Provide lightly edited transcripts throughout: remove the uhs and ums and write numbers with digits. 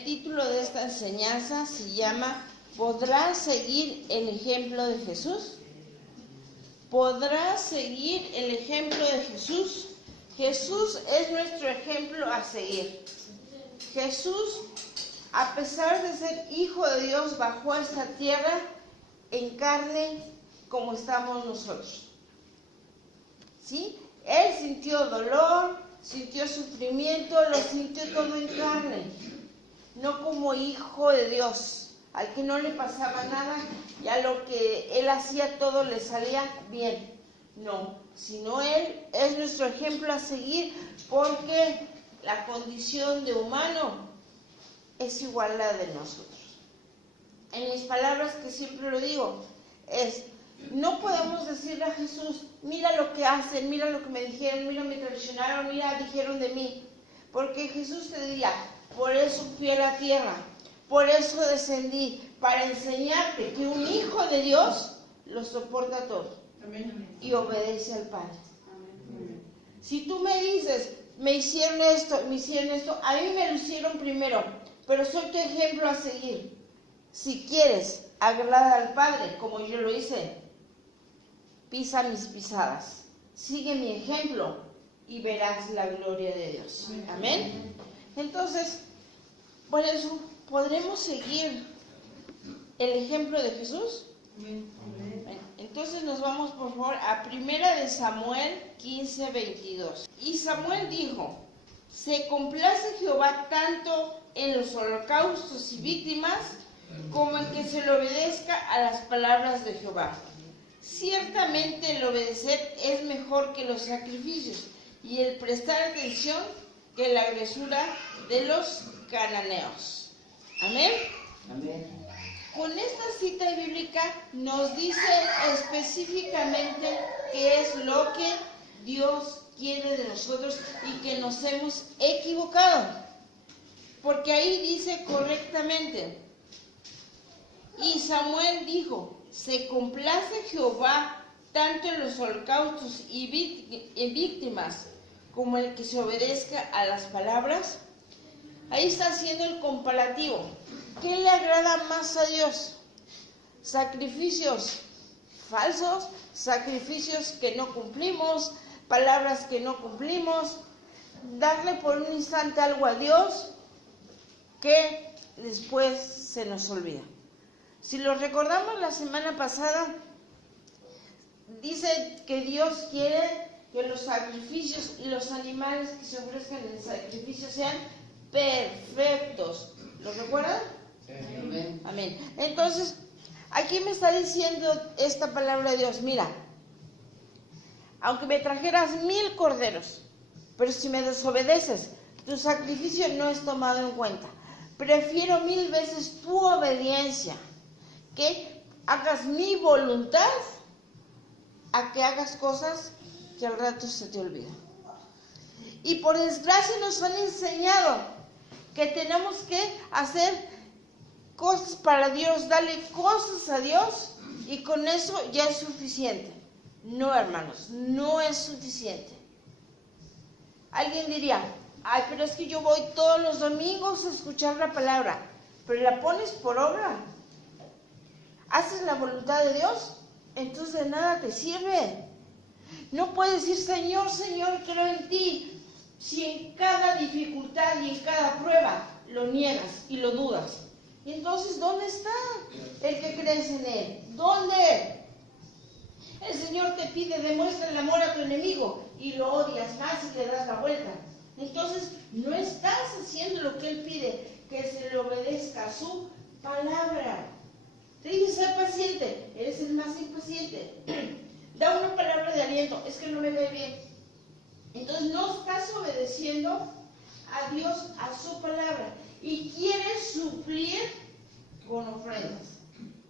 El título de esta enseñanza se llama ¿Podrás seguir el ejemplo de Jesús? ¿Podrás seguir el ejemplo de Jesús? Jesús es nuestro ejemplo a seguir. Jesús, a pesar de ser Hijo de Dios, bajó a esta tierra en carne como estamos nosotros. ¿Sí? Él sintió dolor, sintió sufrimiento, lo sintió todo en carne. No como Hijo de Dios, al que no le pasaba nada y a lo que Él hacía todo le salía bien. No, sino Él es nuestro ejemplo a seguir porque la condición de humano es igual a la de nosotros. En mis palabras, que siempre lo digo, no podemos decirle a Jesús, mira lo que hacen, mira lo que me dijeron, mira me traicionaron, mira dijeron de mí. Porque Jesús te diría, por eso fui a la tierra, por eso descendí, para enseñarte que un hijo de Dios lo soporta todo. Amén. Y obedece al Padre. Amén. Si tú me dices, me hicieron esto, a mí me lo hicieron primero, pero soy tu ejemplo a seguir. Si quieres agradar al Padre, como yo lo hice, pisa mis pisadas, sigue mi ejemplo y verás la gloria de Dios. Amén. Entonces, por eso, ¿podremos seguir el ejemplo de Jesús? Amén. Entonces nos vamos por favor a 1 Samuel 15:22. Y Samuel dijo, se complace Jehová tanto en los holocaustos y víctimas como en que se le obedezca a las palabras de Jehová. Ciertamente el obedecer es mejor que los sacrificios y el prestar atención que la agresura de los cananeos. Amén. Amén. Con esta cita bíblica nos dice específicamente qué es lo que Dios quiere de nosotros y que nos hemos equivocado. Porque ahí dice correctamente, y Samuel dijo, se complace Jehová tanto en los holocaustos y víctimas como el que se obedezca a las palabras. Ahí está haciendo el comparativo. ¿Qué le agrada más a Dios? Sacrificios falsos, sacrificios que no cumplimos, palabras que no cumplimos, darle por un instante algo a Dios que después se nos olvida. Si lo recordamos la semana pasada, dice que Dios quiere que los sacrificios y los animales que se ofrezcan en el sacrificio sean perfectos. ¿Lo recuerdan? Amén. Amén. Entonces, aquí me está diciendo esta palabra de Dios, mira, aunque me trajeras 1000 corderos, pero si me desobedeces, tu sacrificio no es tomado en cuenta. Prefiero 1000 veces tu obediencia, que hagas mi voluntad, a que hagas cosas que al rato se te olvidan. Y por desgracia nos han enseñado que tenemos que hacer cosas para Dios, darle cosas a Dios y con eso ya es suficiente. No, hermanos, no es suficiente. Alguien diría, ay, pero es que yo voy todos los domingos a escuchar la palabra, pero la pones por obra. ¿Haces la voluntad de Dios? Entonces de nada te sirve. No puedes decir, Señor, Señor, creo en ti, si en cada dificultad y en cada prueba lo niegas y lo dudas. Y entonces, ¿dónde está el que crees en Él? ¿Dónde? El Señor te pide, demuestra el amor a tu enemigo y lo odias más y le das la vuelta. Entonces, no estás haciendo lo que Él pide, que se le obedezca a su palabra. Te dice, sé paciente, eres el más impaciente. Da una palabra de aliento, es que no me ve bien. Entonces, no estás obedeciendo a Dios, a su palabra. Y quieres suplir con ofrendas.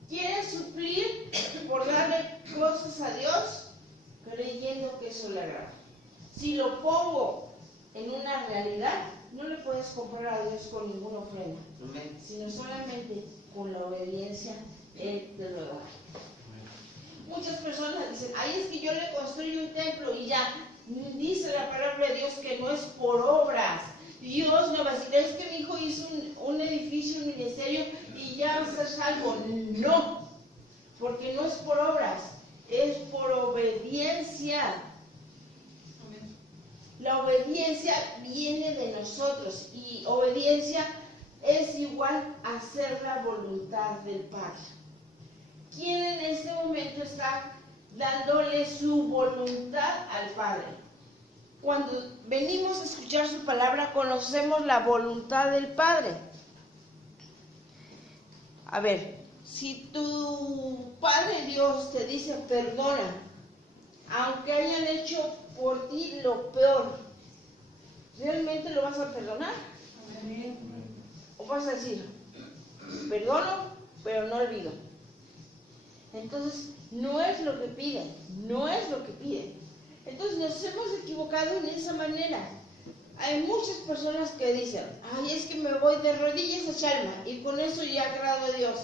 Quieres suplir por darle cosas a Dios, creyendo que eso le agrada. Si lo pongo en una realidad, no le puedes comprar a Dios con ninguna ofrenda, sino solamente con la obediencia, Él te lo da. Muchas personas dicen, ay, es que yo le construyo un templo y ya. Dice la palabra de Dios que no es por obras. Dios no va a decir, es que mi hijo hizo un edificio, un ministerio y ya va a ser salvo. No, porque no es por obras, es por obediencia. La obediencia viene de nosotros y obediencia es igual a hacer la voluntad del Padre. ¿Quién en este momento está dándole su voluntad al Padre? Cuando venimos a escuchar su palabra, conocemos la voluntad del Padre. A ver, si tu Padre Dios te dice perdona, aunque hayan hecho por ti lo peor, ¿realmente lo vas a perdonar? Amén. ¿O vas a decir, perdono, pero no olvido? Entonces, no es lo que piden, no es lo que piden. Entonces, nos hemos equivocado en esa manera. Hay muchas personas que dicen, ay, es que me voy de rodillas a Chalma y con eso ya agrado a Dios.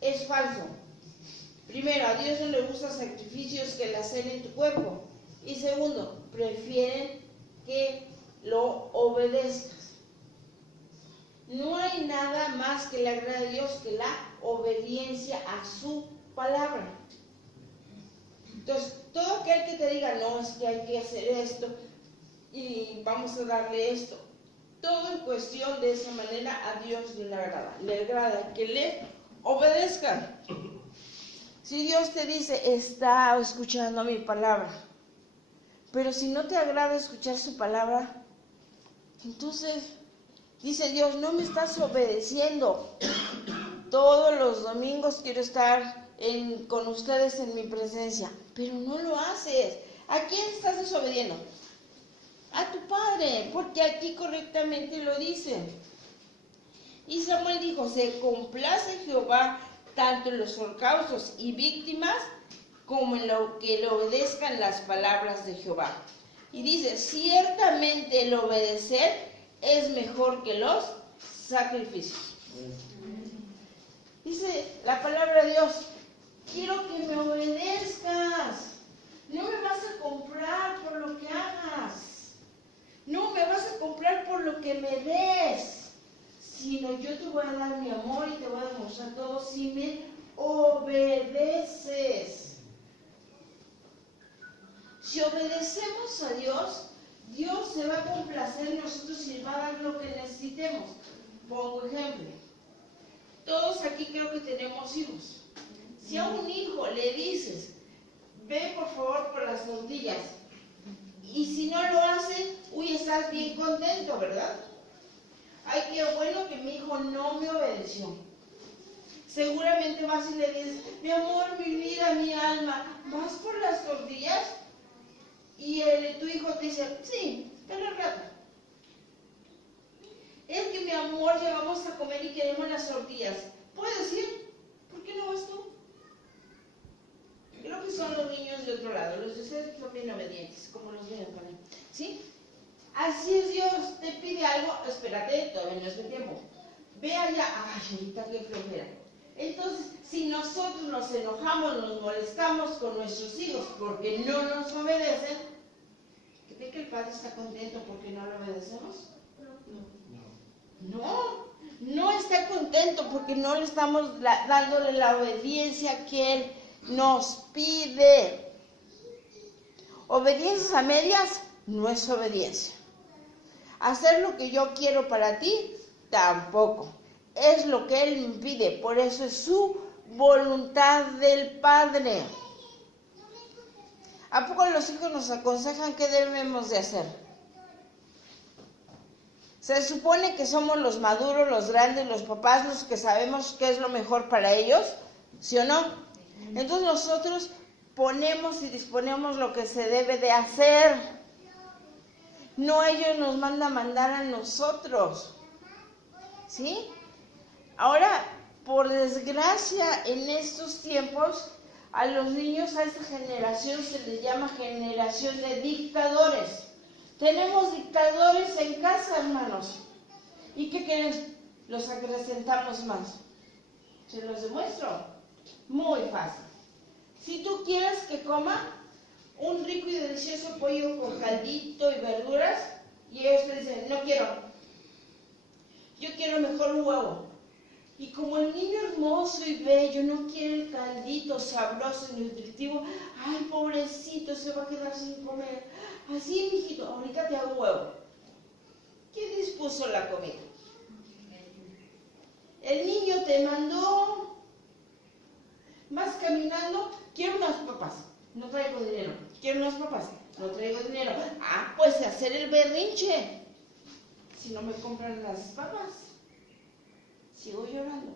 Es falso. Primero, a Dios no le gustan sacrificios que la hacen en tu cuerpo. Y segundo, prefieren que lo obedezcas. No hay nada más que le agrade a Dios que la obediencia a su palabra. Entonces, todo aquel que te diga, no, es que hay que hacer esto y vamos a darle esto, todo en cuestión de esa manera a Dios le agrada que le obedezcan. Si Dios te dice, está escuchando mi palabra, pero si no te agrada escuchar su palabra, entonces dice Dios, no me estás obedeciendo. Todos los domingos quiero estar con ustedes en mi presencia, pero no lo haces. ¿A quién estás desobediendo? A tu Padre, porque aquí correctamente lo dice. Y Samuel dijo, se complace Jehová tanto en los holocaustos y víctimas como en lo que le obedezcan las palabras de Jehová. Y dice, ciertamente el obedecer es mejor que los sacrificios. Dice la palabra de Dios, quiero que me obedezcas. No me vas a comprar por lo que hagas. No me vas a comprar por lo que me des. Sino yo te voy a dar mi amor y te voy a demostrar todo si me obedeces. Si obedecemos a Dios, Dios se va a complacer en nosotros y nos va a dar lo que necesitemos. Pongo ejemplo. Todos aquí creo que tenemos hijos. Si a un hijo le dices, ve por favor por las tortillas, y si no lo hace, uy, estás bien contento, ¿verdad? Ay, qué bueno que mi hijo no me obedeció. Seguramente vas y le dices, mi amor, mi vida, mi alma, ¿vas por las tortillas? Y tu hijo te dice, sí, pero al rato. Es que mi amor, ya vamos a comer y queremos las tortillas. ¿Puedes ir? ¿Por qué no vas tú? Creo que son los niños de otro lado, los de ustedes son bien obedientes, como los ven por ahí. ¿Sí? Así es Dios, te pide algo, espérate, todavía no es el tiempo. Ve allá, ay, ahorita qué flojera. Entonces, si nosotros nos enojamos, nos molestamos con nuestros hijos porque no nos obedecen, ¿cree que el Padre está contento porque no lo obedecemos? No está contento porque no le estamos dándole la obediencia que Él nos pide. Obediencias a medias no es obediencia. Hacer lo que yo quiero para ti, tampoco. Es lo que Él me pide, por eso es su voluntad del Padre. ¿A poco los hijos nos aconsejan qué debemos de hacer? Se supone que somos los maduros, los grandes, los papás, los que sabemos qué es lo mejor para ellos, ¿sí o no? Entonces nosotros ponemos y disponemos lo que se debe de hacer. No ellos nos mandan mandar a nosotros, ¿sí? Ahora, por desgracia, en estos tiempos, a los niños, a esta generación se les llama generación de dictadores. Tenemos dictadores en casa, hermanos. ¿Y qué quieren? Los acrecentamos más. ¿Se los demuestro? Muy fácil. Si tú quieres que coma un rico y delicioso pollo con caldito y verduras, Y ellos te dicen, no quiero, yo quiero mejor un huevo. Y como el niño hermoso y bello no quiere el caldito sabroso y nutritivo, ay, pobrecito, se va a quedar sin comer. Así, mijito, ahorita te hago huevo. ¿Quién dispuso la comida? El niño te mandó, vas caminando, quiero unas papas, no traigo dinero. Quiero unas papas, no traigo dinero. Ah, pues hacer el berrinche. Si no me compran las papas, sigo llorando.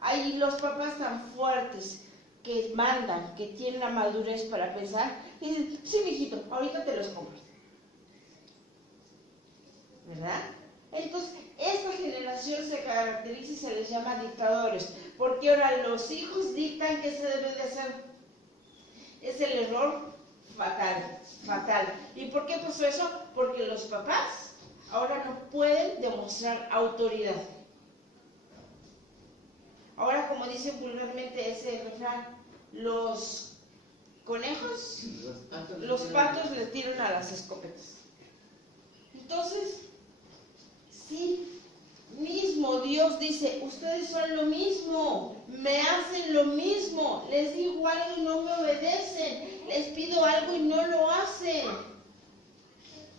Hay los papás tan fuertes que mandan, que tienen la madurez para pensar, y dicen, sí, mijito, ahorita te los compro. ¿Verdad? Entonces, esta generación se caracteriza y se les llama dictadores, porque ahora los hijos dictan qué se debe de hacer. Es el error fatal, fatal. ¿Y por qué pasó eso? Porque los papás ahora no pueden demostrar autoridad. Ahora, como dicen vulgarmente ese refrán, los conejos, los patos le tiran a las escopetas. Entonces, sí, mismo Dios dice, ustedes son lo mismo, me hacen lo mismo, les digo algo y no me obedecen, les pido algo y no lo hacen.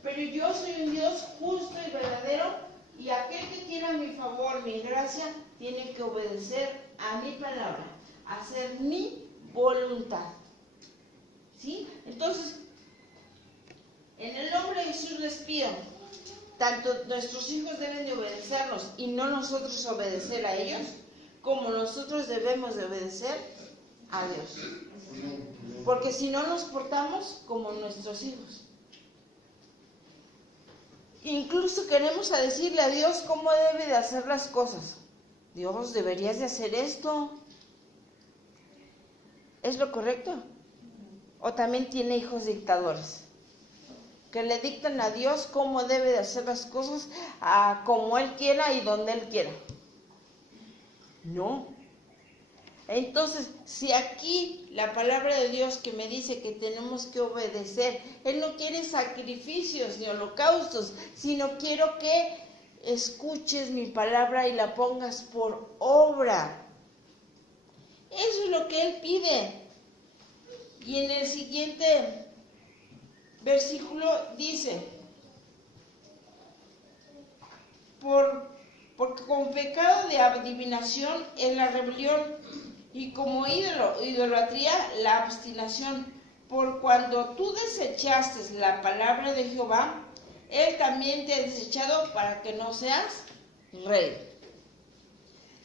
Pero yo soy un Dios justo y verdadero, y aquel que quiera mi favor, mi gracia, tiene que obedecer a mi palabra, hacer mi voluntad. ¿Sí? Entonces, en el nombre de Jesús les pido, tanto nuestros hijos deben de obedecernos y no nosotros obedecer a ellos, como nosotros debemos de obedecer a Dios. Porque si no nos portamos como nuestros hijos. Incluso queremos a decirle a Dios cómo debe de hacer las cosas. Dios, deberías de hacer esto. ¿Es lo correcto? ¿O también tiene hijos dictadores? Que le dictan a Dios cómo debe de hacer las cosas como Él quiera y donde Él quiera. No. Entonces, si aquí la palabra de Dios que me dice que tenemos que obedecer, Él no quiere sacrificios ni holocaustos, sino quiero que escuches mi palabra y la pongas por obra. Eso es lo que Él pide. Y en el siguiente versículo dice, porque con pecado de adivinación es la rebelión, y como idolatría la obstinación, por cuando tú desechaste la palabra de Jehová, Él también te ha desechado para que no seas rey.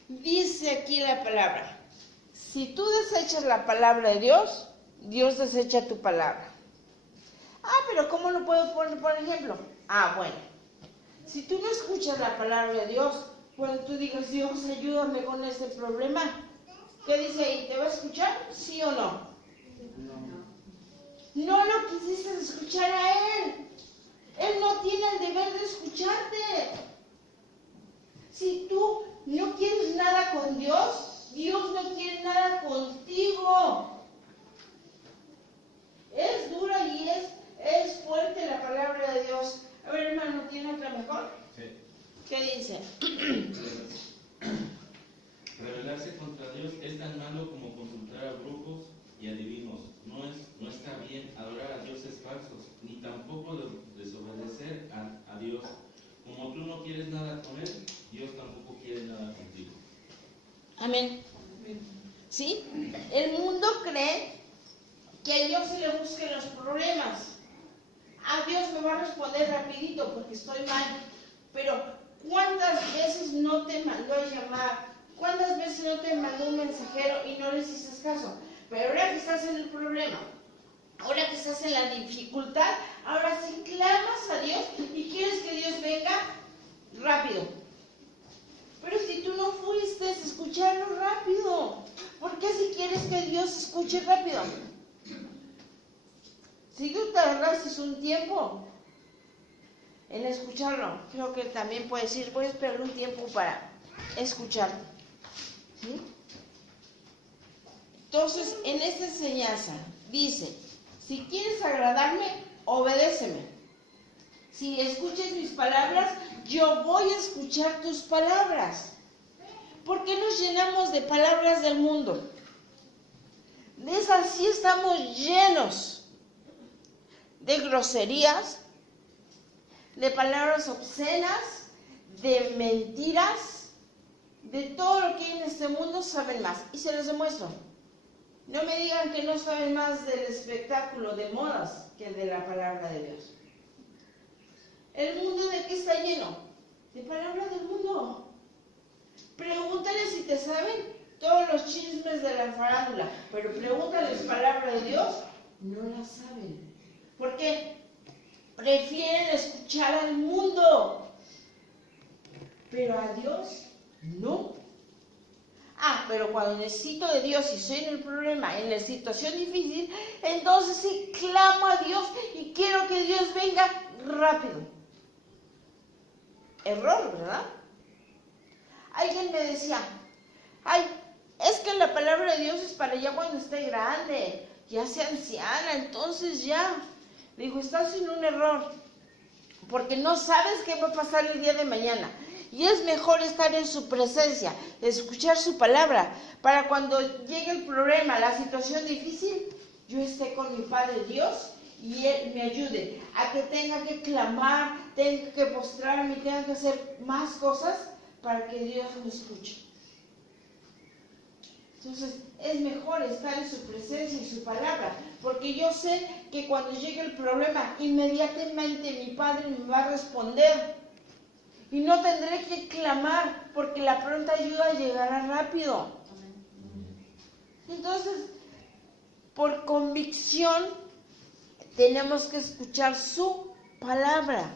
Dice aquí la palabra, si tú desechas la palabra de Dios, Dios desecha tu palabra. Ah, pero ¿cómo lo puedo poner por ejemplo? Ah, bueno, si tú no escuchas la palabra de Dios, cuando tú digas, Dios, ayúdame con este problema, ¿qué dice ahí? ¿Te va a escuchar? ¿Sí o no? No lo quisiste escuchar a Él. Él no tiene el deber de escucharte. Si tú no quieres nada con Dios, Dios no quiere nada contigo. Es dura y es fuerte la palabra de Dios. A ver, hermano, ¿tiene otra mejor? Sí. ¿Qué dice? Rebelarse contra Dios es tan malo como consultar a brujos y adivinos. No está bien adorar a dioses falsos, ni tampoco desobedecer a Dios. Como tú no quieres nada con Él, Dios tampoco quiere nada contigo. Amén. ¿Sí? El mundo cree que a Dios se le busquen los problemas. A Dios me va a responder rapidito porque estoy mal. Pero ¿cuántas veces no te mandó a llamar? ¿Cuántas veces no te mandó un mensajero y no le hiciste caso? Pero ahora que estás en el problema, ahora que estás en la dificultad, ahora sí clamas a Dios y quieres que Dios venga rápido. Pero si tú no fuiste a escucharlo rápido, ¿por qué si quieres que Dios escuche rápido? Si tú tardaste un tiempo en escucharlo, creo que también puedes decir, voy a esperar un tiempo para escucharlo. ¿Sí? Entonces, en esta enseñanza dice, si quieres agradarme, obedéceme. Si escuchas mis palabras, yo voy a escuchar tus palabras. ¿Por qué nos llenamos de palabras del mundo? De esas sí estamos llenos de groserías, de palabras obscenas, de mentiras, de todo lo que hay en este mundo. Saben más, y se los demuestro. No me digan que no saben más del espectáculo de modas que de la palabra de Dios. ¿El mundo de qué está lleno? De palabra del mundo. Pregúntale si te saben todos los chismes de la farándula, pero pregúntales palabra de Dios, no la saben. ¿Por qué? Prefieren escuchar al mundo, pero a Dios no. Pero cuando necesito de Dios y soy en el problema, en la situación difícil, entonces sí clamo a Dios y quiero que Dios venga rápido. Error, ¿verdad? Alguien me decía, es que la palabra de Dios es para ya cuando esté grande, ya sea anciana, entonces ya. Le digo, estás en un error, porque no sabes qué va a pasar el día de mañana. Y es mejor estar en su presencia, escuchar su palabra, para cuando llegue el problema, la situación difícil, yo esté con mi Padre Dios y Él me ayude a que tenga que clamar, tenga que postrarme, tenga que hacer más cosas para que Dios me escuche. Entonces, es mejor estar en su presencia y su palabra, porque yo sé que cuando llegue el problema, inmediatamente mi Padre me va a responder. Y no tendré que clamar, porque la pronta ayuda llegará rápido. Entonces, por convicción, tenemos que escuchar su palabra.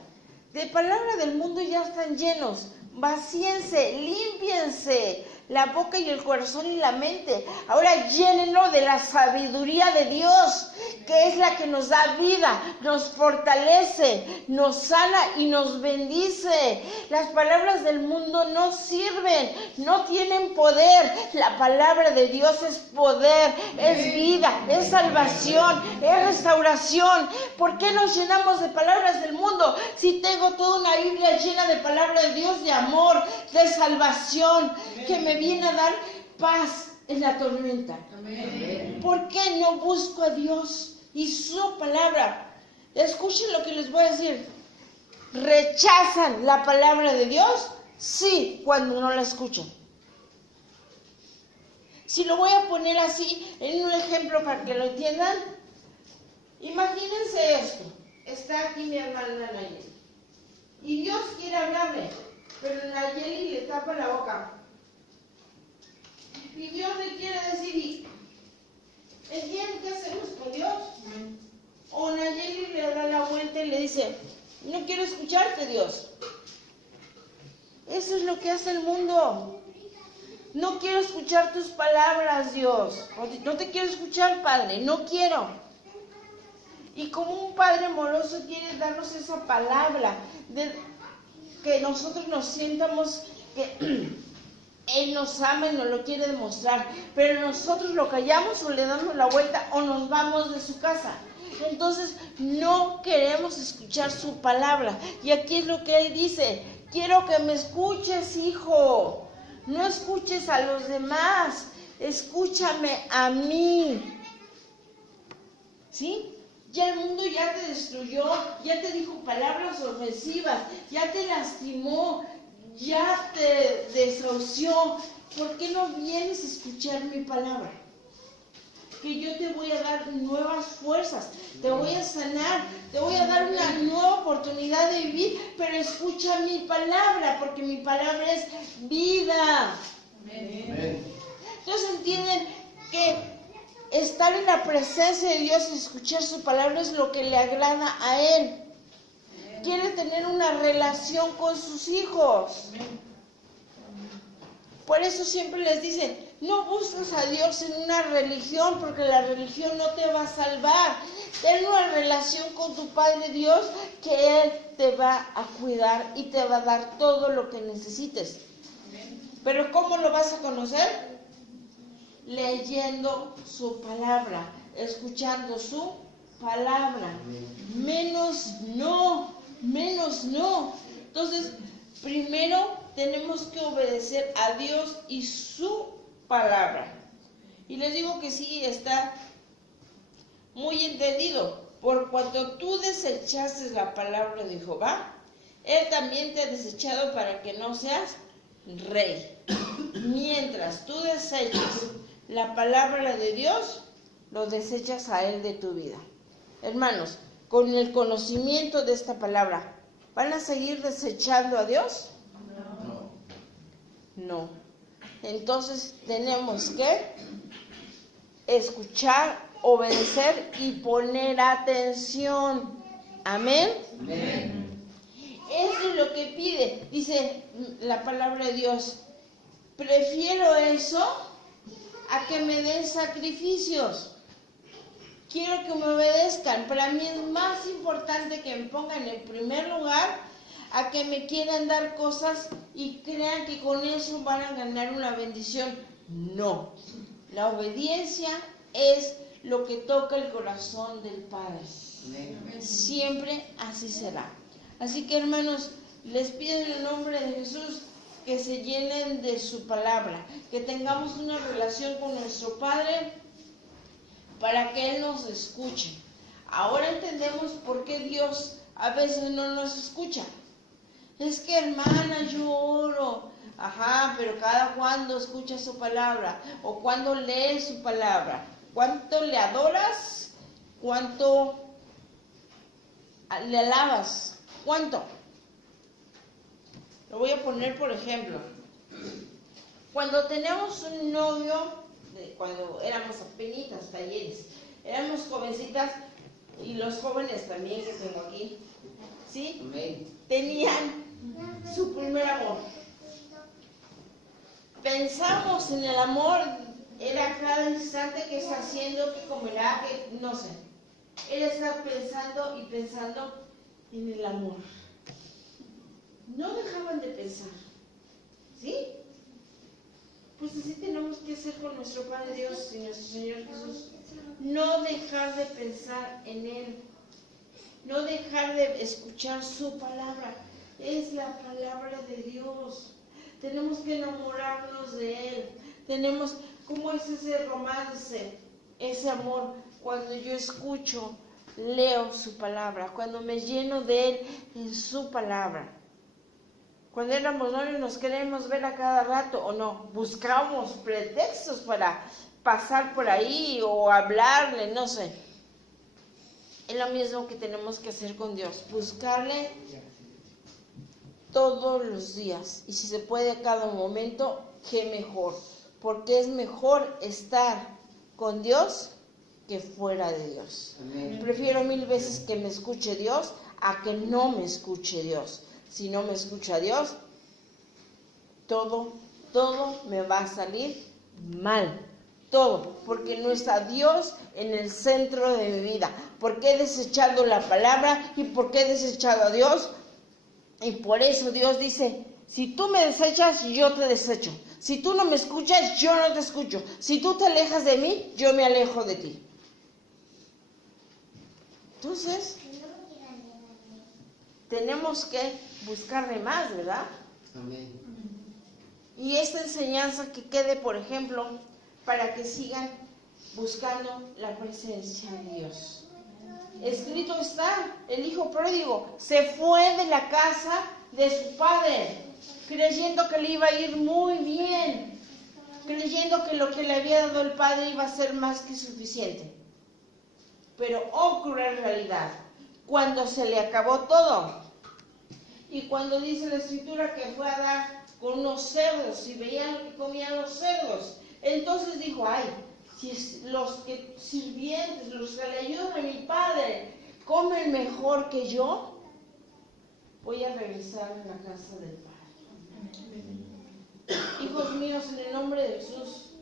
De palabra del mundo ya están llenos. Vacíense, límpiense la boca y el corazón y la mente. Ahora llénenlo de la sabiduría de Dios, que es la que nos da vida, nos fortalece, nos sana y nos bendice. Las palabras del mundo no sirven, no tienen poder. La palabra de Dios es poder, es vida, es salvación, es restauración. ¿Por qué nos llenamos de palabras del mundo si tengo toda una Biblia llena de palabra de Dios, de amor, de salvación, que me viene a dar paz en la tormenta? Amén. ¿Por qué no busco a Dios y su palabra? Escuchen lo que les voy a decir. ¿Rechazan la palabra de Dios? Sí, cuando no la escuchan. Si lo voy a poner así, en un ejemplo para que lo entiendan, imagínense esto. Está aquí mi hermana Nayeli. Y Dios quiere hablarme, pero Nayeli le tapa la boca. Y Dios le quiere decir, ¿entienden qué hacemos con Dios? O Nayeli le da la vuelta y le dice, no quiero escucharte, Dios. Eso es lo que hace el mundo. No quiero escuchar tus palabras, Dios. No te quiero escuchar, Padre, no quiero. Y como un Padre amoroso quiere darnos esa palabra, que nosotros nos sientamos que Él nos ama y nos lo quiere demostrar, pero nosotros lo callamos o le damos la vuelta o nos vamos de su casa. Entonces no queremos escuchar su palabra. Y aquí es lo que Él dice: quiero que me escuches, hijo. No escuches a los demás, escúchame a mí. ¿Sí? Ya el mundo ya te destruyó, ya te dijo palabras ofensivas, ya te lastimó, ya te desahució. ¿Por qué no vienes a escuchar mi palabra? Que yo te voy a dar nuevas fuerzas, te voy a sanar, te voy a dar una nueva oportunidad de vivir, pero escucha mi palabra, porque mi palabra es vida. Amén. Entonces entienden que estar en la presencia de Dios y escuchar su palabra es lo que le agrada a Él. Quiere tener una relación con sus hijos. Por eso siempre les dicen, no busques a Dios en una religión, porque la religión no te va a salvar. Ten una relación con tu Padre Dios, que Él te va a cuidar y te va a dar todo lo que necesites. Pero ¿cómo lo vas a conocer? Leyendo su palabra, escuchando su palabra. Menos no. menos no. Entonces, primero tenemos que obedecer a Dios y su palabra. Y les digo que sí, está muy entendido. Por cuanto tú desechaste la palabra de Jehová, Él también te ha desechado para que no seas rey. Mientras tú desechas la palabra de Dios, lo desechas a Él de tu vida. Hermanos, con el conocimiento de esta palabra, ¿van a seguir desechando a Dios? No. Entonces tenemos que escuchar, obedecer y poner atención. Amén. Amén. Eso es lo que pide. Dice la palabra de Dios: prefiero eso a que me den sacrificios. Quiero que me obedezcan. Para mí es más importante que me pongan en primer lugar a que me quieran dar cosas y crean que con eso van a ganar una bendición. No. La obediencia es lo que toca el corazón del Padre. Siempre así será. Así que, hermanos, les pido en el nombre de Jesús que se llenen de su palabra, que tengamos una relación con nuestro Padre para que Él nos escuche. Ahora entendemos por qué Dios a veces no nos escucha. Es que, hermana, yo oro. Ajá, pero cada cuando escucha su palabra o cuando lees su palabra. ¿Cuánto le adoras? ¿Cuánto le alabas? ¿Cuánto? Lo voy a poner por ejemplo. Cuando tenemos un novio, cuando éramos apenitas talleres, éramos jovencitas, y los jóvenes también que tengo aquí, ¿sí? Tenían su primer amor. Pensamos en el amor, era cada instante que está haciendo, que comerá, que no sé. Él está pensando y pensando en el amor. No dejaban de pensar, ¿sí? Pues así tenemos que hacer con nuestro Padre Dios y nuestro Señor Jesús. No dejar de pensar en Él. No dejar de escuchar su palabra. Es la palabra de Dios. Tenemos que enamorarnos de Él. Tenemos, ¿cómo es ese romance? Ese amor. Cuando yo escucho, leo su palabra. Cuando me lleno de Él en su palabra. Cuando éramos novios nos queremos ver a cada rato o no. Buscamos pretextos para pasar por ahí o hablarle, no sé. Es lo mismo que tenemos que hacer con Dios. Buscarle todos los días. Y si se puede a cada momento, qué mejor. Porque es mejor estar con Dios que fuera de Dios. Amén. Prefiero 1000 veces que me escuche Dios a que no me escuche Dios. Si no me escucha Dios, todo me va a salir mal. Todo, porque no está Dios en el centro de mi vida. Porque he desechado la palabra y porque he desechado a Dios. Y por eso Dios dice, si tú me desechas, yo te desecho. Si tú no me escuchas, yo no te escucho. Si tú te alejas de mí, yo me alejo de ti. Entonces, tenemos que buscarle más, ¿verdad? Amén. Y esta enseñanza que quede, por ejemplo, para que sigan buscando la presencia de Dios. Escrito está, el hijo pródigo se fue de la casa de su padre, creyendo que le iba a ir muy bien, creyendo que lo que le había dado el padre iba a ser más que suficiente. Pero oh cruel realidad, cuando se le acabó todo, y cuando dice la escritura que fue a dar con unos cerdos y veía lo que comían los cerdos, entonces dijo, ay, si los que sirvientes, los que le ayudan a mi padre, comen mejor que yo, voy a regresar a la casa del Padre. Hijos míos, en el nombre de Jesús,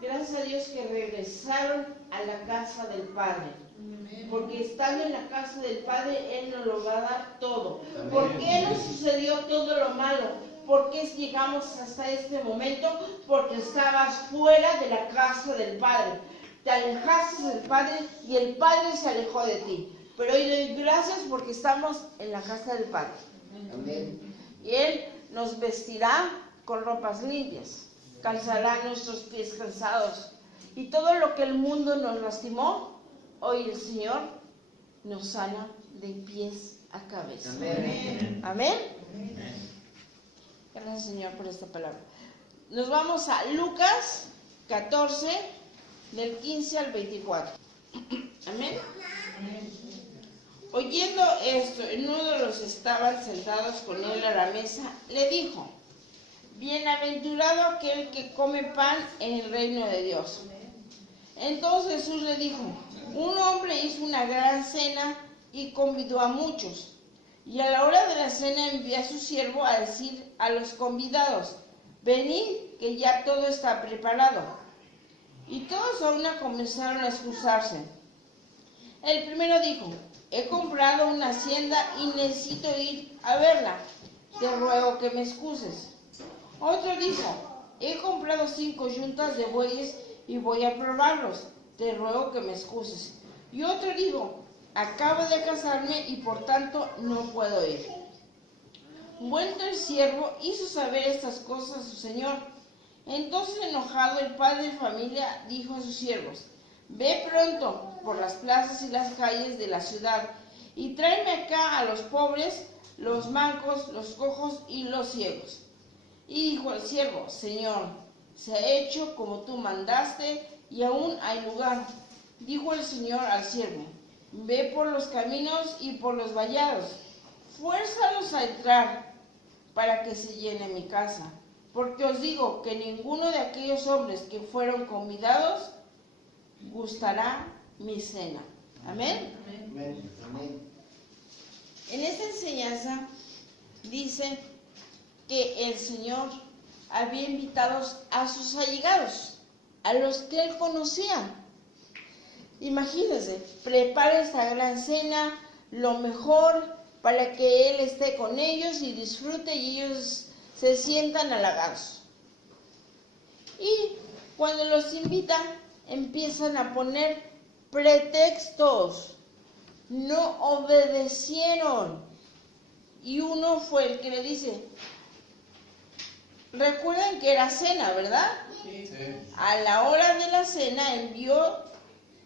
gracias a Dios que regresaron a la casa del Padre. Porque estando en la casa del Padre, Él nos lo va a dar todo. ¿Por qué nos sucedió todo lo malo? ¿Por qué llegamos hasta este momento? Porque estabas fuera de la casa del Padre. Te alejaste del Padre y el Padre se alejó de ti. Pero hoy doy gracias porque estamos en la casa del Padre. Amén. Y Él nos vestirá con ropas limpias, calzará nuestros pies cansados. Y todo lo que el mundo nos lastimó, hoy el Señor nos sana de pies a cabeza. Amén. Amén. Gracias, Señor, por esta palabra. Nos vamos a Lucas 14, del 15 al 24. Amén. Oyendo esto, uno de los que estaban sentados con él a la mesa le dijo: bienaventurado aquel que come pan en el reino de Dios. Entonces Jesús le dijo: un hombre hizo una gran cena y convidó a muchos. Y a la hora de la cena envió a su siervo a decir a los convidados: venid, que ya todo está preparado. Y todos a una comenzaron a excusarse. El primero dijo: he comprado una hacienda y necesito ir a verla. Te ruego que me excuses. Otro dijo: he comprado 5 yuntas de bueyes y voy a probarlos. Te ruego que me excuses. Y otro dijo: acabo de casarme y por tanto no puedo ir. Vuelto el siervo, hizo saber estas cosas a su señor. Entonces, enojado, el padre de familia dijo a sus siervos: ve pronto por las plazas y las calles de la ciudad y tráeme acá a los pobres, los mancos, los cojos y los ciegos. Y dijo el siervo: Señor, se ha hecho como tú mandaste y aún hay lugar. Dijo el Señor al siervo: ve por los caminos y por los vallados, fuérzalos a entrar para que se llene mi casa. Porque os digo que ninguno de aquellos hombres que fueron convidados gustará mi cena. Amén. Amén. Amén. En esta enseñanza dice que el Señor había invitado a sus allegados, a los que Él conocía. Imagínense, prepara esta gran cena, lo mejor, para que Él esté con ellos y disfrute y ellos se sientan halagados. Y cuando los invita, empiezan a poner pretextos. No obedecieron. Y uno fue el que le dice: recuerden que era cena, ¿verdad? Sí. A la hora de la cena envió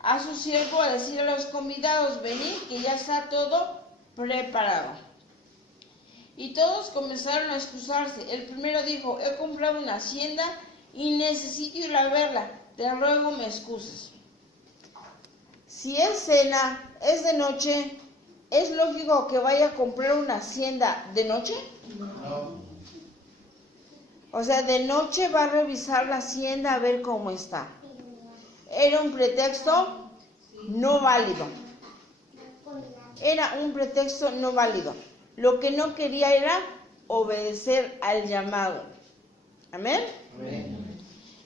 a su siervo a decir a los convidados: venid, que ya está todo preparado. Y todos comenzaron a excusarse. El primero dijo: he comprado una hacienda y necesito ir a verla. Te ruego me excuses. Si es cena, es de noche, ¿es lógico que vaya a comprar una hacienda de noche? No. O sea, de noche va a revisar la hacienda a ver cómo está. Era un pretexto no válido. Era un pretexto no válido. Lo que no quería era obedecer al llamado. ¿Amén? Amén.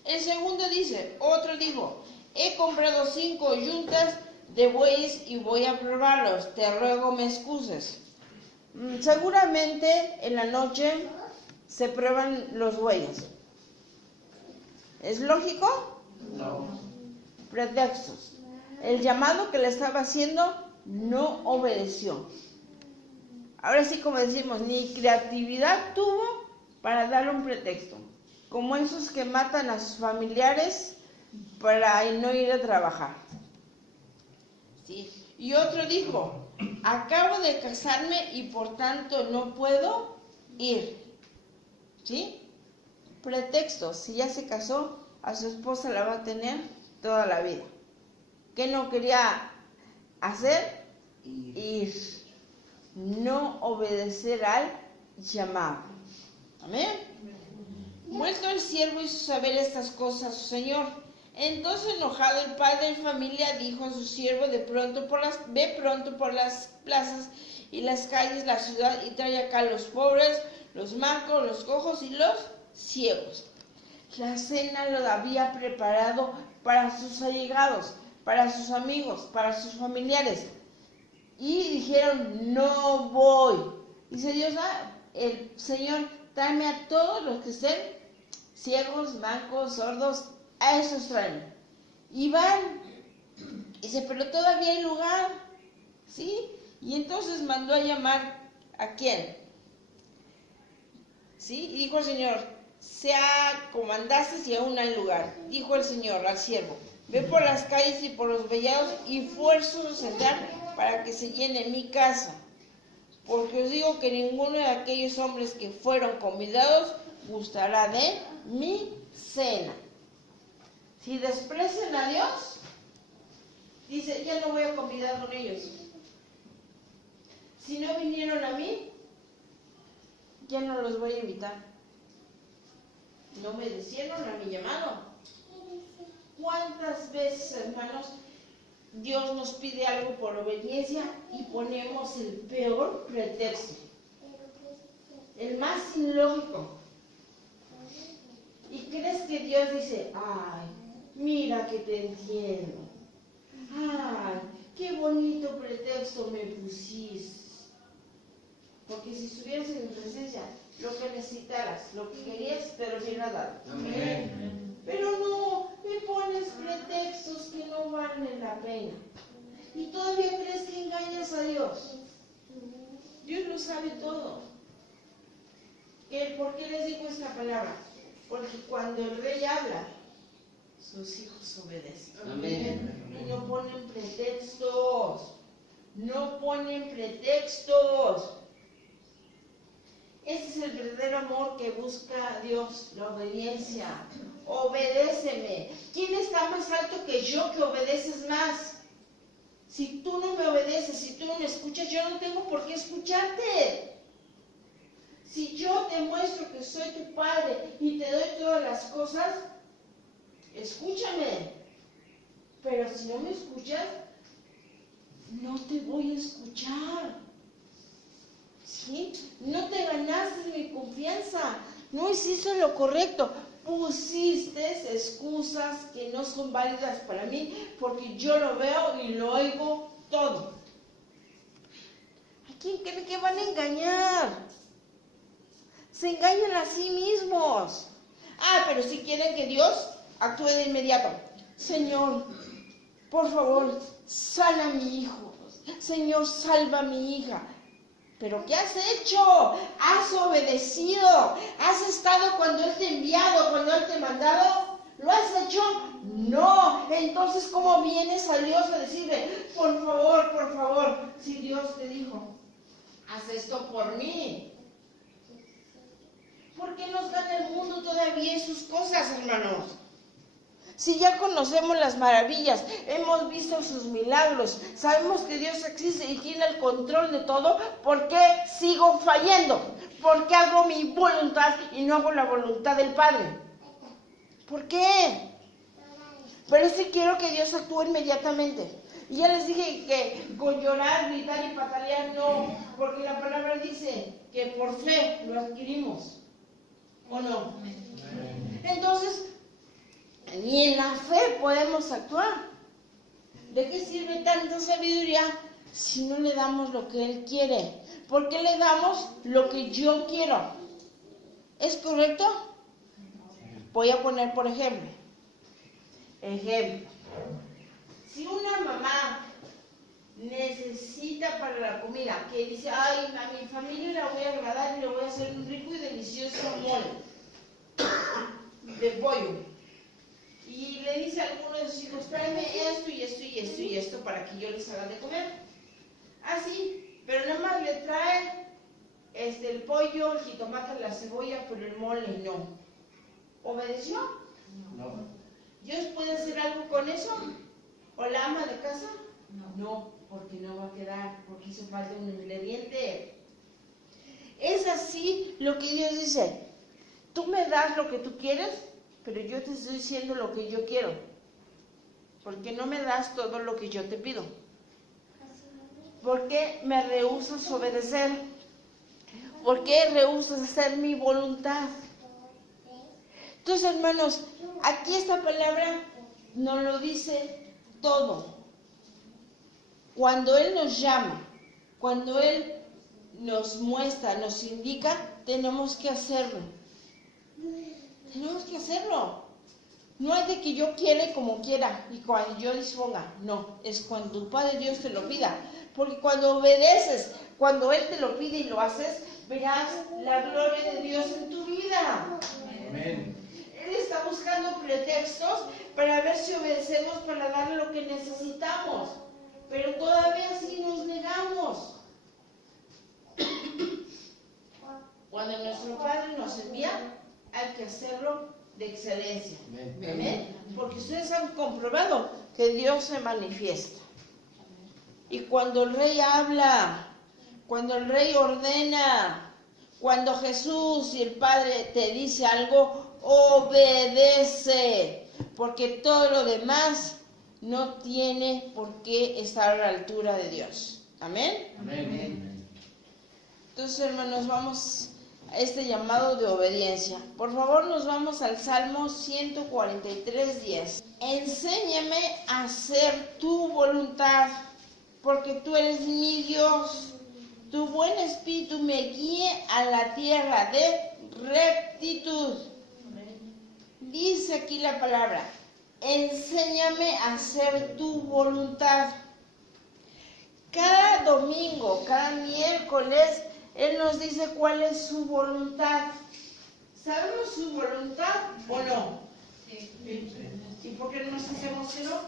El segundo dice, otro dijo: he comprado 5 yuntas de bueyes y voy a probarlos. Te ruego me excuses. Seguramente en la noche se prueban los bueyes. ¿Es lógico? No. Pretextos. El llamado que le estaba haciendo no obedeció. Ahora sí, como decimos, ni creatividad tuvo para dar un pretexto. Como esos que matan a sus familiares para no ir a trabajar. ¿Sí? Y otro dijo: acabo de casarme y por tanto no puedo ir. ¿Sí? Pretexto. Si ya se casó, a su esposa la va a tener toda la vida. ¿Qué no quería hacer? Ir. No obedecer al llamado. Amén. Vuelto el siervo hizo saber estas cosas a su señor. Entonces, enojado, el padre de familia dijo a su siervo: ve pronto por las plazas y las calles de la ciudad y trae acá a los pobres, los mancos, los cojos y los ciegos. La cena lo había preparado para sus allegados, para sus amigos, para sus familiares. Y dijeron: no voy. Dice Dios: el Señor, tráeme a todos los que estén ciegos, mancos, sordos, a esos traen. Y van. Dice: pero todavía hay lugar. ¿Sí? Y entonces mandó a llamar ¿a quién? ¿Sí? Y dijo el Señor, sea como andases y aún al lugar. Dijo el Señor al siervo, ve por las calles y por los vallados y fuérzalos a entrar para que se llene mi casa. Porque os digo que ninguno de aquellos hombres que fueron convidados gustará de mi cena. Si desprecian a Dios, dice, ya no voy a convidar con ellos. Si no vinieron a mí, ya no los voy a invitar. No obedecieron a mi llamado. ¿Cuántas veces, hermanos, Dios nos pide algo por obediencia y ponemos el peor pretexto? El más ilógico. Y crees que Dios dice, ay, mira que te entiendo. Ay, qué bonito pretexto me pusiste. Porque si estuvieras en mi presencia, lo que necesitaras, lo que querías, te lo hubiera dado. Amén. Pero no, me pones pretextos que no valen la pena. Y todavía crees que engañas a Dios. Dios lo sabe todo. ¿Por qué les digo esta palabra? Porque cuando el rey habla, sus hijos obedecen. Amén. Y no ponen pretextos. No ponen pretextos. Ese es el verdadero amor que busca Dios, la obediencia. Obedéceme. ¿Quién está más alto que yo que obedeces más? Si tú no me obedeces, si tú no me escuchas, yo no tengo por qué escucharte. Si yo te muestro que soy tu padre y te doy todas las cosas, escúchame. Pero si no me escuchas, no te voy a escuchar. ¿Sí? No te ganaste mi confianza, no hiciste lo correcto, pusiste excusas que no son válidas para mí, porque yo lo veo y lo oigo todo. ¿A quién creen que van a engañar? Se engañan a sí mismos. Pero si quieren que Dios actúe de inmediato. Señor, por favor, sana a mi hijo. Señor, salva a mi hija. ¿Pero qué has hecho? ¿Has obedecido? ¿Has estado cuando Él te ha enviado, cuando Él te ha mandado? ¿Lo has hecho? No. Entonces, ¿cómo vienes a Dios a decirle, por favor, si Dios te dijo, haz esto por mí? ¿Por qué nos gana el mundo todavía en sus cosas, hermanos? Si ya conocemos las maravillas, hemos visto sus milagros, sabemos que Dios existe y tiene el control de todo, ¿por qué sigo fallando? ¿Por qué hago mi voluntad y no hago la voluntad del Padre? ¿Por qué? Pero sí quiero que Dios actúe inmediatamente. Y ya les dije que con llorar, gritar y patalear no, porque la palabra dice que por fe lo adquirimos, ¿o no? Entonces, ni en la fe podemos actuar. ¿De qué sirve tanta sabiduría si no le damos lo que Él quiere? ¿Por qué le damos lo que yo quiero? ¿Es correcto? Voy a poner por ejemplo. Si una mamá necesita para la comida, que dice, ay, a mi familia la voy a agradar y le voy a hacer un rico y delicioso mole de pollo. Y le dice a alguno de sus hijos, tráeme esto y esto y esto y esto para que yo les haga de comer. Así, pero nada más le trae el pollo, el jitomate, la cebolla, pero el mole no. ¿Obedeció? No. ¿Dios puede hacer algo con eso? ¿O la ama de casa? No, porque no va a quedar, porque hizo falta un ingrediente. Es así lo que Dios dice. Tú me das lo que tú quieres, pero yo te estoy diciendo lo que yo quiero, porque no me das todo lo que yo te pido. ¿Por qué me rehusas obedecer? ¿Por qué rehusas hacer mi voluntad? Entonces, hermanos, aquí esta palabra nos lo dice todo. Cuando Él nos llama, cuando Él nos muestra, nos indica, tenemos que hacerlo. Tenemos que hacerlo. No es de que yo quiera y como quiera y cuando yo disponga. No, es cuando tu Padre Dios te lo pida. Porque cuando obedeces, cuando Él te lo pide y lo haces, verás la gloria de Dios en tu vida. Amén. Él está buscando pretextos para ver si obedecemos para darle lo que necesitamos. Pero todavía sí nos negamos. Cuando nuestro Padre nos envía, hay que hacerlo de excelencia. Amén. Porque ustedes han comprobado que Dios se manifiesta. Y cuando el Rey habla, cuando el Rey ordena, cuando Jesús y el Padre te dice algo, obedece. Porque todo lo demás no tiene por qué estar a la altura de Dios. Amén. Amén. Entonces, hermanos, vamos a este llamado de obediencia. Por favor, nos vamos al Salmo 143:10. Enséñame a hacer tu voluntad, porque tú eres mi Dios. Tu buen espíritu me guíe a la tierra de rectitud. Dice aquí la palabra, enséñame a hacer tu voluntad. Cada domingo, cada miércoles, Él nos dice cuál es su voluntad. ¿Sabemos su voluntad o no? ¿Y por qué no nos hacemos que no?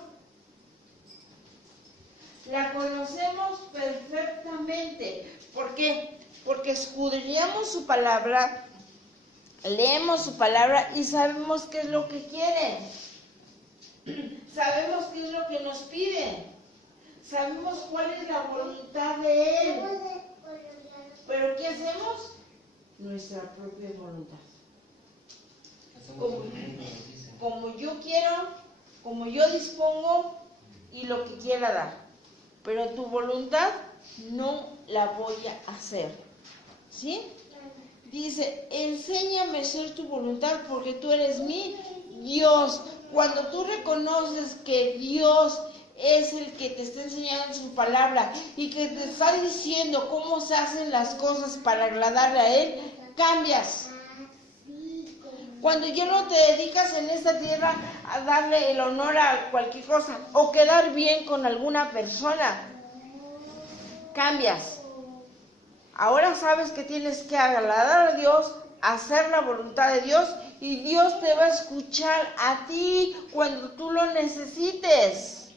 La conocemos perfectamente. ¿Por qué? Porque escudriñamos su palabra, leemos su palabra y sabemos qué es lo que quiere. Sabemos qué es lo que nos pide. Sabemos cuál es la voluntad de Él. ¿Pero qué hacemos? Nuestra propia voluntad. Como yo quiero, como yo dispongo y lo que quiera dar. Pero tu voluntad no la voy a hacer. ¿Sí? Dice, enséñame a hacer tu voluntad porque tú eres mi Dios. Cuando tú reconoces que Dios es el que te está enseñando en su palabra y que te está diciendo cómo se hacen las cosas para agradarle a Él, cambias. Cuando ya no te dedicas en esta tierra a darle el honor a cualquier cosa o quedar bien con alguna persona, cambias. Ahora sabes que tienes que agradar a Dios, hacer la voluntad de Dios y Dios te va a escuchar a ti cuando tú lo necesites.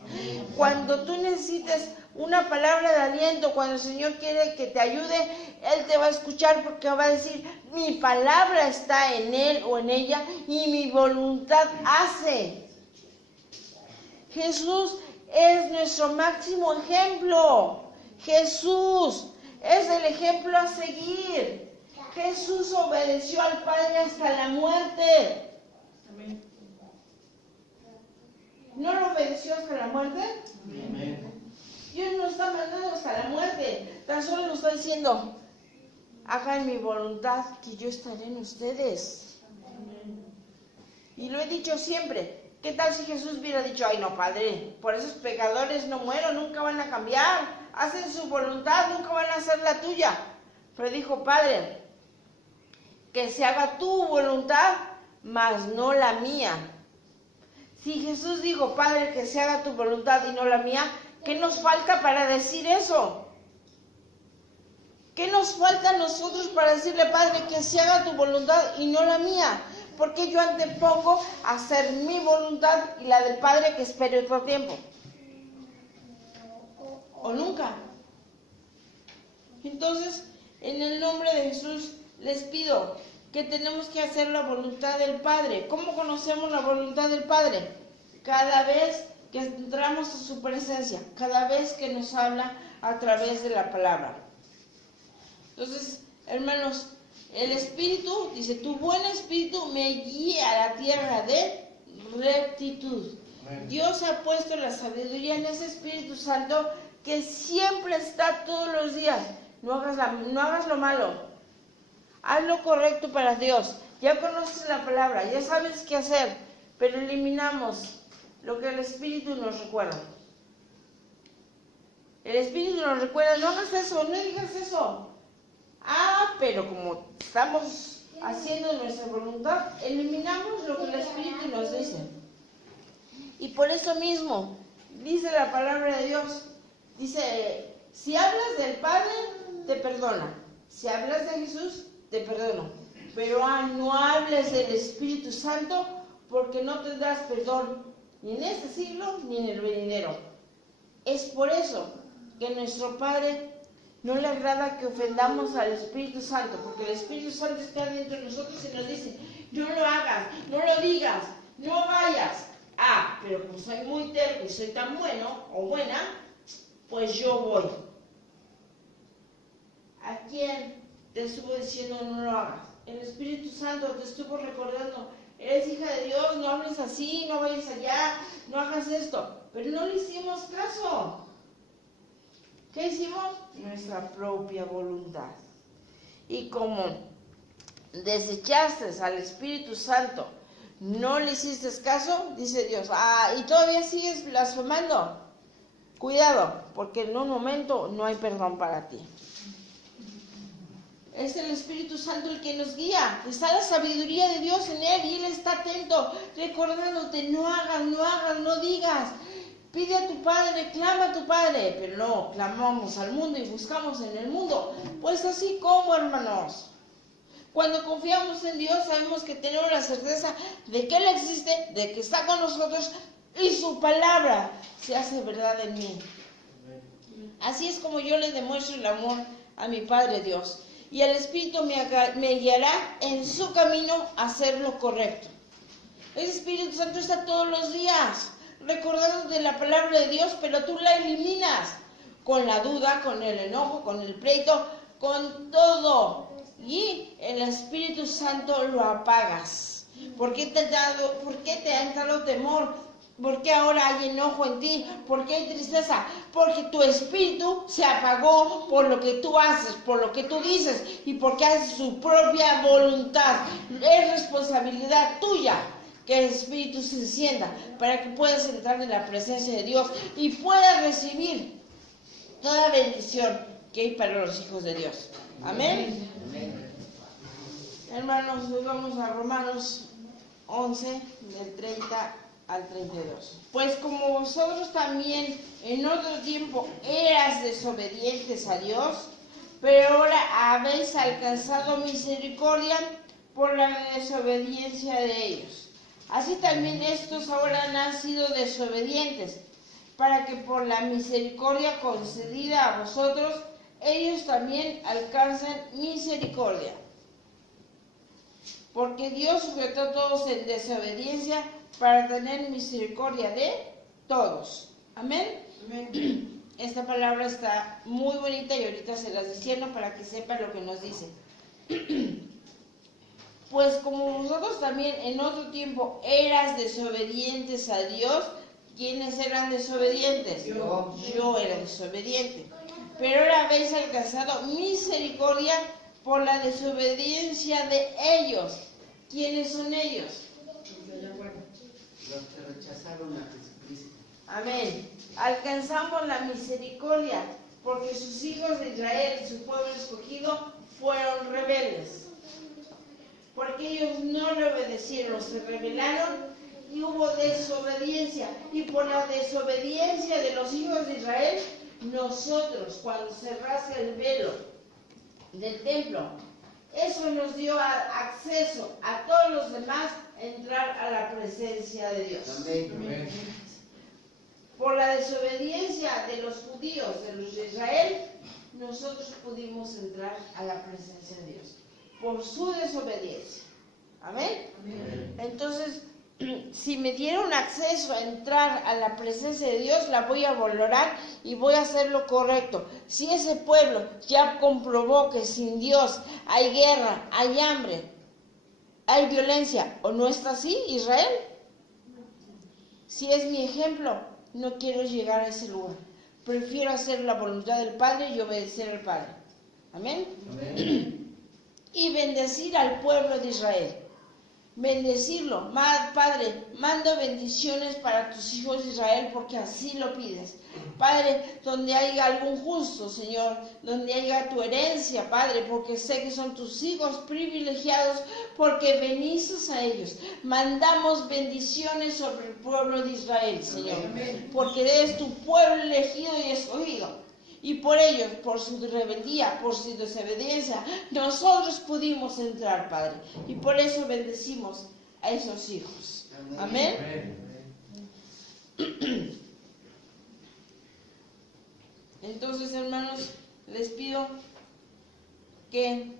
Cuando tú necesites una palabra de aliento, cuando el Señor quiere que te ayude, Él te va a escuchar porque va a decir, mi palabra está en Él o en ella y mi voluntad hace. Jesús es nuestro máximo ejemplo. Jesús es el ejemplo a seguir. Jesús obedeció al Padre hasta la muerte. ¿No lo obedeció hasta la muerte? Amén. Dios nos está mandando hasta la muerte. Tan solo nos está diciendo, hagan mi voluntad, que yo estaré en ustedes. Y lo he dicho siempre. ¿Qué tal si Jesús hubiera dicho, ay no, Padre, por esos pecadores no muero, nunca van a cambiar, hacen su voluntad, nunca van a hacer la tuya? Pero dijo, Padre, que se haga tu voluntad, mas no la mía. Si Jesús dijo, Padre, que se haga tu voluntad y no la mía, ¿qué nos falta para decir eso? ¿Qué nos falta a nosotros para decirle, Padre, que se haga tu voluntad y no la mía? Porque yo antepongo hacer mi voluntad y la del Padre que espere otro tiempo. O nunca. Entonces, en el nombre de Jesús, les pido que tenemos que hacer la voluntad del Padre. ¿Cómo conocemos la voluntad del Padre? Cada vez que entramos a su presencia, cada vez que nos habla a través de la palabra. Entonces, hermanos, el Espíritu, dice, tu buen Espíritu me guía a la tierra de rectitud. Amén. Dios ha puesto la sabiduría en ese Espíritu Santo que siempre está todos los días. No hagas lo malo. Haz lo correcto para Dios. Ya conoces la palabra, ya sabes qué hacer, pero eliminamos lo que el Espíritu nos recuerda. El Espíritu nos recuerda, no hagas eso, no digas eso. Pero como estamos haciendo nuestra voluntad, eliminamos lo que el Espíritu nos dice. Y por eso mismo, dice la palabra de Dios, dice, si hablas del Padre, te perdona. Si hablas de Jesús, te perdono. Pero no hables del Espíritu Santo, porque no tendrás perdón ni en este siglo ni en el venidero. Es por eso que nuestro Padre no le agrada que ofendamos al Espíritu Santo, porque el Espíritu Santo está dentro de nosotros y nos dice, no lo hagas, no lo digas, no vayas. Pero como soy muy terco y soy tan bueno o buena, pues yo voy. ¿A quién te estuvo diciendo no lo hagas? El Espíritu Santo te estuvo recordando, eres hija de Dios, no hables así, no vayas allá, no hagas esto. Pero no le hicimos caso. ¿Qué hicimos? Nuestra propia voluntad. Y como desechaste al Espíritu Santo, no le hiciste caso, dice Dios, y todavía sigues blasfemando. Cuidado, porque en un momento no hay perdón para ti. Es el Espíritu Santo el que nos guía. Está la sabiduría de Dios en Él y Él está atento, recordándote, no hagas, no digas. Pide a tu Padre, clama a tu Padre. Pero no, clamamos al mundo y buscamos en el mundo. Pues así como, hermanos. Cuando confiamos en Dios, sabemos que tenemos la certeza de que Él existe, de que está con nosotros y su palabra se hace verdad en mí. Así es como yo le demuestro el amor a mi Padre Dios. Y el Espíritu me guiará en su camino a hacer lo correcto. El Espíritu Santo está todos los días recordándote la palabra de Dios, pero tú la eliminas con la duda, con el enojo, con el pleito, con todo. Y el Espíritu Santo lo apagas. ¿Por qué te ha entrado temor? ¿Por qué ahora hay enojo en ti? ¿Por qué hay tristeza? Porque tu espíritu se apagó por lo que tú haces, por lo que tú dices y porque haces su propia voluntad. Es responsabilidad tuya que el espíritu se encienda para que puedas entrar en la presencia de Dios y puedas recibir toda bendición que hay para los hijos de Dios. Amén. Amén. Hermanos, hoy vamos a Romanos 11, del 30 al 32. Pues como vosotros también en otro tiempo eras desobedientes a Dios, pero ahora habéis alcanzado misericordia por la desobediencia de ellos. Así también estos ahora han sido desobedientes, para que por la misericordia concedida a vosotros, ellos también alcancen misericordia. Porque Dios sujetó a todos en desobediencia para tener misericordia de todos. Amén. Amén. Esta palabra está muy bonita y ahorita se las desciendo para que sepan lo que nos dice. Pues como vosotros también en otro tiempo eras desobedientes a Dios. ¿Quiénes eran desobedientes? Yo era desobediente. Pero ahora habéis alcanzado misericordia por la desobediencia de ellos. ¿Quiénes son ellos? Los que rechazaron a Jesucristo. Amén. Alcanzamos la misericordia porque sus hijos de Israel, su pueblo escogido, fueron rebeldes. Porque ellos no le obedecieron, se rebelaron y hubo desobediencia. Y por la desobediencia de los hijos de Israel, nosotros, cuando se rasga el velo del templo, eso nos dio acceso a todos los demás a entrar a la presencia de Dios. Amén. Amén. Por la desobediencia de los judíos, de los de Israel, nosotros pudimos entrar a la presencia de Dios. Por su desobediencia. ¿Amén? Amén. Entonces, si me dieron acceso a entrar a la presencia de Dios, la voy a valorar y voy a hacer lo correcto. Si ese pueblo ya comprobó que sin Dios hay guerra, hay hambre, hay violencia, ¿o no está así, Israel? Si es mi ejemplo, no quiero llegar a ese lugar. Prefiero hacer la voluntad del Padre y obedecer al Padre. ¿Amén? Amén. Y bendecir al pueblo de Israel. bendecirlo. Padre, mando bendiciones para tus hijos de Israel porque así lo pides. Padre, donde haya algún justo, Señor, donde haya tu herencia, Padre, porque sé que son tus hijos privilegiados porque veniste a ellos. Mandamos bendiciones sobre el pueblo de Israel, Señor, porque eres tu pueblo elegido y escogido. Y por ellos, por su rebeldía, por su desobediencia, nosotros pudimos entrar, Padre. Y por eso bendecimos a esos hijos. Amén. Entonces, hermanos, les pido que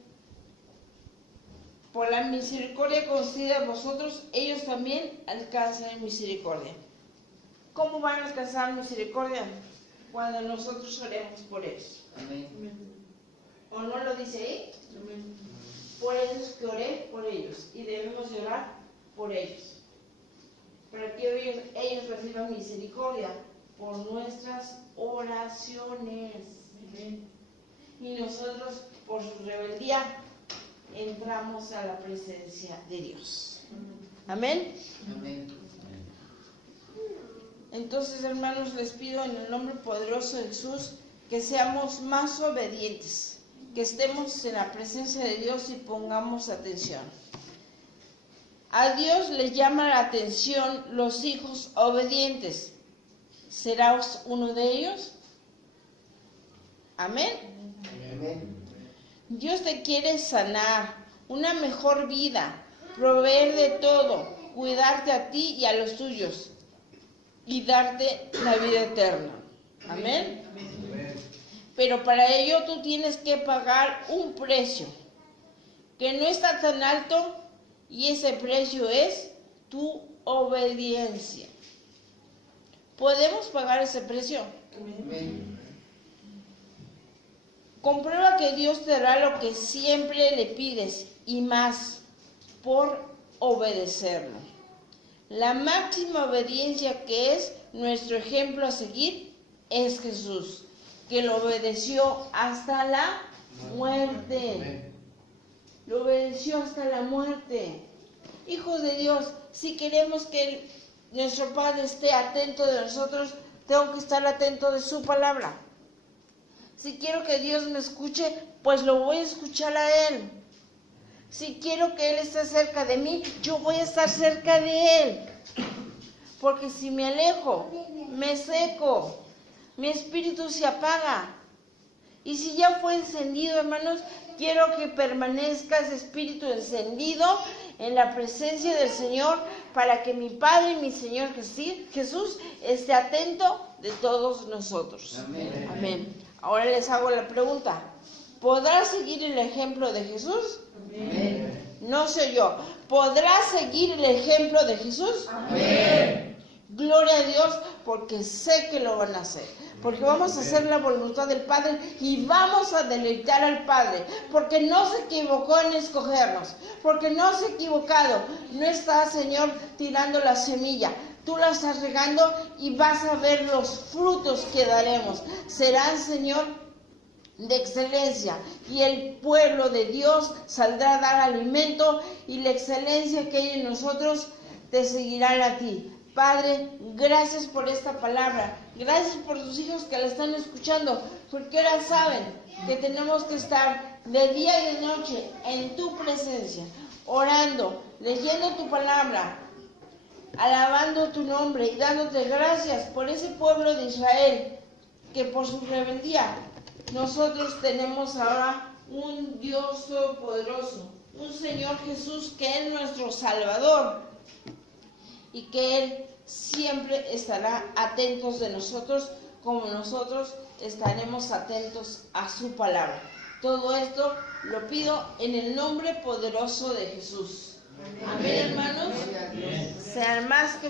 por la misericordia concedida a vosotros, ellos también alcancen misericordia. ¿Cómo van a alcanzar misericordia? Cuando nosotros oremos por ellos. Amén. ¿O no lo dice ahí? Amén. Por eso es que oré por ellos y debemos de orar por ellos, para que ellos reciban misericordia por nuestras oraciones. Y nosotros, por su rebeldía, entramos a la presencia de Dios. Amén. Amén. Entonces, hermanos, les pido en el nombre poderoso de Jesús que seamos más obedientes, que estemos en la presencia de Dios y pongamos atención. A Dios le llama la atención los hijos obedientes. ¿Serás uno de ellos? Amén. Amén. Dios te quiere sanar, una mejor vida, proveer de todo, cuidarte a ti y a los tuyos y darte la vida eterna. Amén. Pero para ello tú tienes que pagar un precio que no está tan alto, y ese precio es tu obediencia. ¿Podemos pagar ese precio? Amén. Comprueba que Dios te dará lo que siempre le pides y más por obedecerlo. La máxima obediencia, que es nuestro ejemplo a seguir, es Jesús, que lo obedeció hasta la muerte. Lo obedeció hasta la muerte. Hijos de Dios, si queremos que nuestro Padre esté atento de nosotros, tengo que estar atento de su palabra. Si quiero que Dios me escuche, pues lo voy a escuchar a Él. Si quiero que Él esté cerca de mí, yo voy a estar cerca de Él. Porque si me alejo, me seco, mi espíritu se apaga. Y si ya fue encendido, hermanos, quiero que permanezca ese espíritu encendido en la presencia del Señor, para que mi Padre y mi Señor Jesús esté atento de todos nosotros. Amén. Amén. Ahora les hago la pregunta: ¿podrás seguir el ejemplo de Jesús? Amén. No sé yo. ¿Podrás seguir el ejemplo de Jesús? Amén. Gloria a Dios, porque sé que lo van a hacer. Porque vamos a hacer la voluntad del Padre y vamos a deleitar al Padre. Porque no se equivocó en escogernos. Porque no se ha equivocado. No está, Señor, tirando la semilla. Tú la estás regando y vas a ver los frutos que daremos. Serán, Señor, de excelencia, y el pueblo de Dios saldrá a dar alimento, y la excelencia que hay en nosotros te seguirán a ti. Padre, gracias por esta palabra, gracias por tus hijos que la están escuchando, porque ahora saben que tenemos que estar de día y de noche en tu presencia, orando, leyendo tu palabra, alabando tu nombre y dándote gracias por ese pueblo de Israel, que por su rebeldía nosotros tenemos ahora un Dios todopoderoso, un Señor Jesús que es nuestro Salvador, y que Él siempre estará atentos de nosotros, como nosotros estaremos atentos a su palabra. Todo esto lo pido en el nombre poderoso de Jesús. Amén, hermanos. Gloria a Dios. Sean más que